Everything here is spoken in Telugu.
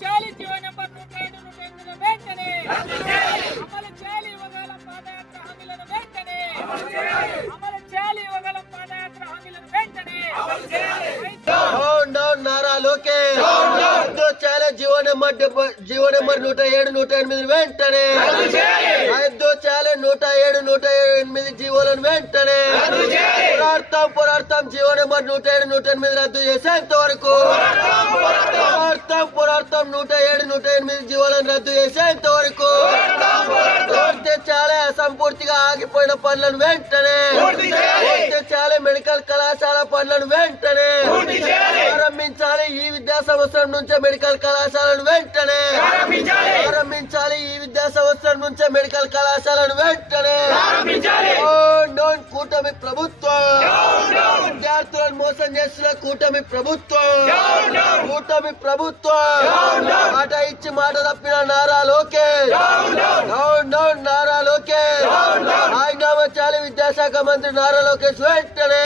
చేయాలి. జీవో నెంబర్ నూట ఐదు నూట ఎనిమిది వెంటనే. అమలు చేయాలి ఇవ్వగల పాదయాత్ర హామీలను వెంటనే. అమలు చేయాలి ఇవ్వగల పాదయాత్ర హామీలను వెంటనే. Down down Nara Lokesh. రద్దు చేయాలి జీవో నెంబర్ జీవో నెంబర్ నూట ఏడు నూట ఎనిమిది వెంటనే చేయాలి. నూట ఏడు నూట ఎనిమిది జీవోలను వెంటనే పోరాడతాం పోరాడతాం. జీవో నెంబర్ నూట ఏడు నూట ఎనిమిది రద్దు చేసేంత వరకు పోరాడతాం పోరాడతాం. నూట ఏడు నూట ఎనిమిది జీవోలను రద్దు చేసేంత వరకు చేయాలి అసంపూర్తిగా ఆగిపోయిన పనులను వెంటనే చేయాలి. మెడికల్ కళాశాల పనులను వెంటనే సంవత్సరం నుంచే మెడికల్ కళాశాలను వెంటనే ప్రారంభించాలి. ఈ విద్యా సంవత్సరం నుంచే మెడికల్ కళాశాలను వెంటనే కూటమి ప్రభుత్వం. విద్యార్థులను మోసం చేస్తున్న కూటమి ప్రభుత్వం. కూటమి ప్రభుత్వం. మాట ఇచ్చి మాట తప్పిన Nara Lokesh. Down down Nara Lokesh. రాజీనామా చేయాలి విద్యాశాఖ మంత్రి నారా లోకేష్ వెంటనే.